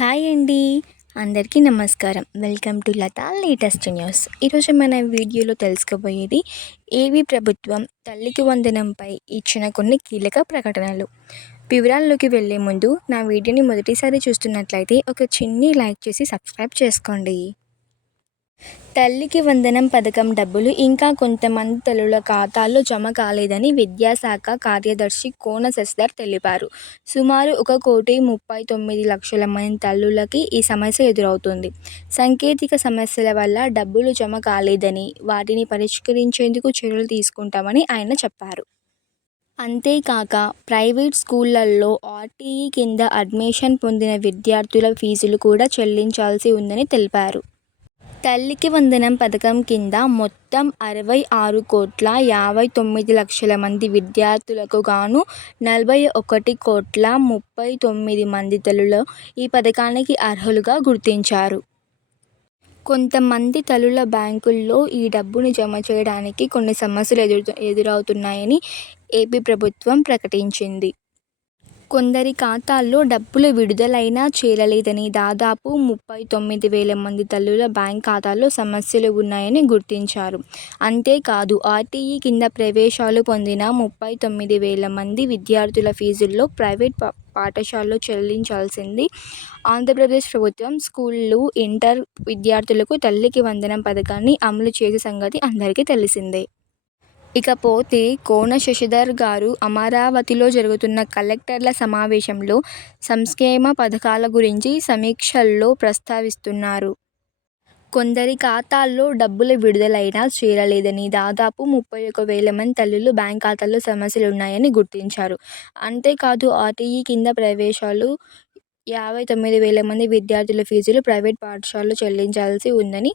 Hi అండి. అందరికీ నమస్కారం. Welcome to Latha latest news. ఈరోజు మన వీడియోలో తెలుసుకోబోయేది ఏపీ ప్రభుత్వం తల్లికి వందనంపై ఇచ్చిన కొన్ని కీలక ప్రకటనలు. వివరాల్లోకి వెళ్లే ముందు నా వీడియోని మొదటిసారి చూస్తున్నట్లయితే ఒక చిన్ని లైక్ చేసి సబ్స్క్రైబ్ చేసుకోండి. తల్లికి వందనం పథకం డబ్బులు ఇంకా కొంతమంది తల్లుల ఖాతాల్లో జమ కాలేదని విద్యాశాఖ కార్యదర్శి కోన శశిధర్ తెలిపారు. సుమారు 1,39,00,000 మంది తల్లులకి ఈ సమస్య ఎదురవుతోంది. సాంకేతిక సమస్యల వల్ల డబ్బులు జమ కాలేదని, వాటిని పరిష్కరించేందుకు చర్యలు తీసుకుంటామని ఆయన చెప్పారు. అంతేకాక ప్రైవేట్ స్కూళ్లలో ఆర్టీఈ కింద అడ్మిషన్ పొందిన విద్యార్థుల ఫీజులు కూడా చెల్లించాల్సి ఉందని తెలిపారు. తల్లికి వందనం పథకం కింద మొత్తం 66,59,00,000 మంది విద్యార్థులకు గాను 41,39,00,000 మంది తల్లులు ఈ పథకానికి అర్హులుగా గుర్తించారు. కొంతమంది తల్లుల బ్యాంకుల్లో ఈ డబ్బును జమ చేయడానికి కొన్ని సమస్యలు ఎదురవుతున్నాయని ఏపీ ప్రభుత్వం ప్రకటించింది. కొందరి ఖాతాల్లో డబ్బులు విడుదలైనా చేరలేదని, దాదాపు 39,000 మంది తల్లుల బ్యాంక్ ఖాతాల్లో సమస్యలు ఉన్నాయని గుర్తించారు. అంతేకాదు ఆర్టీఈ కింద ప్రవేశాలు పొందిన 39,000 మంది విద్యార్థుల ఫీజుల్లో ప్రైవేట్ పాఠశాలలో చెల్లించాల్సింది. ఆంధ్రప్రదేశ్ ప్రభుత్వం స్కూళ్లు, ఇంటర్ విద్యార్థులకు తల్లికి వందనం పథకాన్ని అమలు చేసే సంగతి అందరికీ తెలిసిందే. ఇకపోతే కోన శశిధర్ గారు అమరావతిలో జరుగుతున్న కలెక్టర్ల సమావేశంలో సంక్షేమ పథకాల గురించి సమీక్షల్లో ప్రస్తావిస్తున్నారు. కొందరి ఖాతాల్లో డబ్బులు విడుదలైనా చేరలేదని, దాదాపు 31,000 మంది తల్లుల బ్యాంక్ ఖాతాల్లో సమస్యలున్నాయని గుర్తించారు. అంతేకాదు ఆర్టీఈ కింద ప్రవేశాలు 59,000 మంది విద్యార్థుల ఫీజులు ప్రైవేట్ పాఠశాలలో చెల్లించాల్సి ఉందని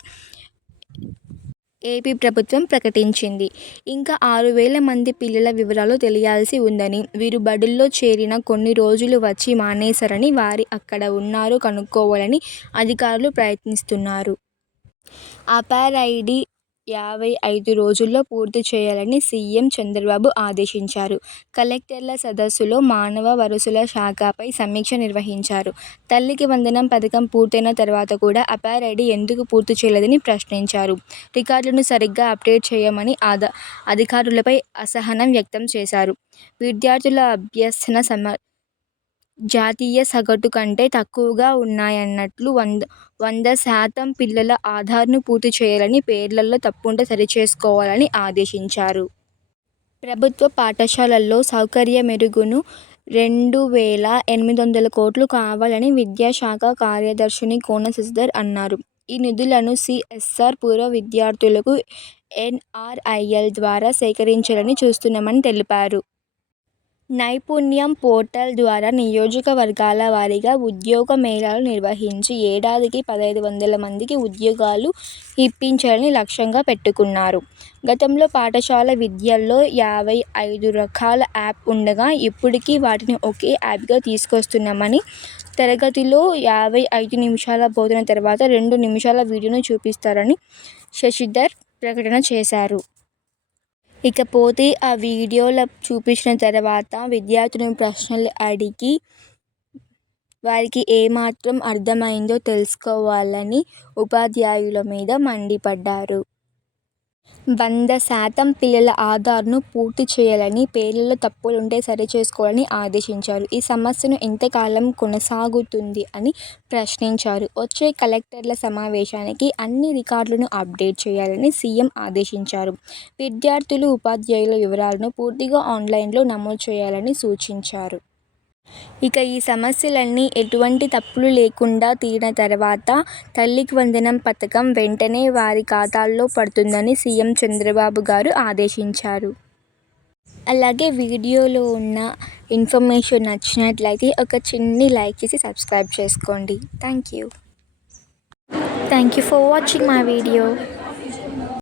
ఏపీ ప్రభుత్వం ప్రకటించింది. ఇంకా 6,000 మంది పిల్లల వివరాలు తెలియాల్సి ఉందని, వీరు బడుల్లో చేరిన కొన్ని రోజులు వచ్చి మానేశారని, వారు ఎక్కడ ఉన్నారో కనుక్కోవాలని అధికారులు ప్రయత్నిస్తున్నారు. ఆధార్ ఐడీ 55 రోజుల్లో పూర్తి చేయాలని సీఎం చంద్రబాబు ఆదేశించారు. కలెక్టర్ల సదస్సులో మానవ వనరుల శాఖపై సమీక్ష నిర్వహించారు. తల్లికి వందనం పథకం పూర్తయిన తర్వాత కూడా ఆధార్ ఐడీ ఎందుకు పూర్తి చేయలేదని ప్రశ్నించారు. రికార్డులను సరిగ్గా అప్డేట్ చేయమని అధికారులపై అసహనం వ్యక్తం చేశారు. విద్యార్థుల అభ్యసన జాతీయ సగటు కంటే తక్కువగా ఉన్నాయన్నట్లు 100% పిల్లల ఆధార్ను పూర్తి చేయాలని, పేర్లలో తప్పుంటే సరిచేసుకోవాలని ఆదేశించారు. ప్రభుత్వ పాఠశాలల్లో సౌకర్య మెరుగును 2,800 కోట్లు కావాలని విద్యాశాఖ కార్యదర్శిని కోన శశిధర్ అన్నారు. ఈ నిధులను సీఎస్ఆర్ పూర్వ విద్యార్థులకు ఎన్ఆర్ఐఎల్ ద్వారా సేకరించాలని చూస్తున్నామని తెలిపారు. నైపుణ్యం పోర్టల్ ద్వారా నియోజకవర్గాల వారీగా ఉద్యోగ మేళాలు నిర్వహించి ఏడాదికి 1,500 మందికి ఉద్యోగాలు ఇప్పించాలని లక్ష్యంగా పెట్టుకున్నారు. గతంలో పాఠశాల విద్యలో 55 రకాల యాప్ ఉండగా ఇప్పటికి వాటిని ఒకే యాప్గా తీసుకొస్తున్నామని, తరగతిలో 55 నిమిషాల బోధన తర్వాత 2 నిమిషాల వీడియోను చూపిస్తారని శశిధర్ ప్రకటన చేశారు. ఇకపోతే ఆ వీడియోలు చూపించిన తర్వాత విద్యార్థులను ప్రశ్నలు అడిగి వారికి ఏమాత్రం అర్థమైందో తెలుసుకోవాలని ఉపాధ్యాయుల మీద మండిపడ్డారు. 100% పిల్లల ఆధార్ను పూర్తి చేయాలని, పేర్లలో తప్పులుంటే సరిచేసుకోవాలని ఆదేశించారు. ఈ సమస్యను ఎంతకాలం కొనసాగుతుంది అని ప్రశ్నించారు. వచ్చే కలెక్టర్ల సమావేశానికి అన్ని రికార్డులను అప్డేట్ చేయాలని సీఎం ఆదేశించారు. విద్యార్థులు, ఉపాధ్యాయుల వివరాలను పూర్తిగా ఆన్లైన్లో నమోదు చేయాలని సూచించారు. ఇక ఈ సమస్యలన్నీ ఎటువంటి తప్పులు లేకుండా తీరిన తర్వాత తల్లికి వందనం పథకం వెంటనే వారి ఖాతాల్లో పడుతుందని సీఎం చంద్రబాబు గారు ఆదేశించారు. అలాగే వీడియోలో ఉన్న ఇన్ఫర్మేషన్ నచ్చినట్లయితే ఒక చిన్ని లైక్ చేసి సబ్స్క్రైబ్ చేసుకోండి. Thank you for watching my video.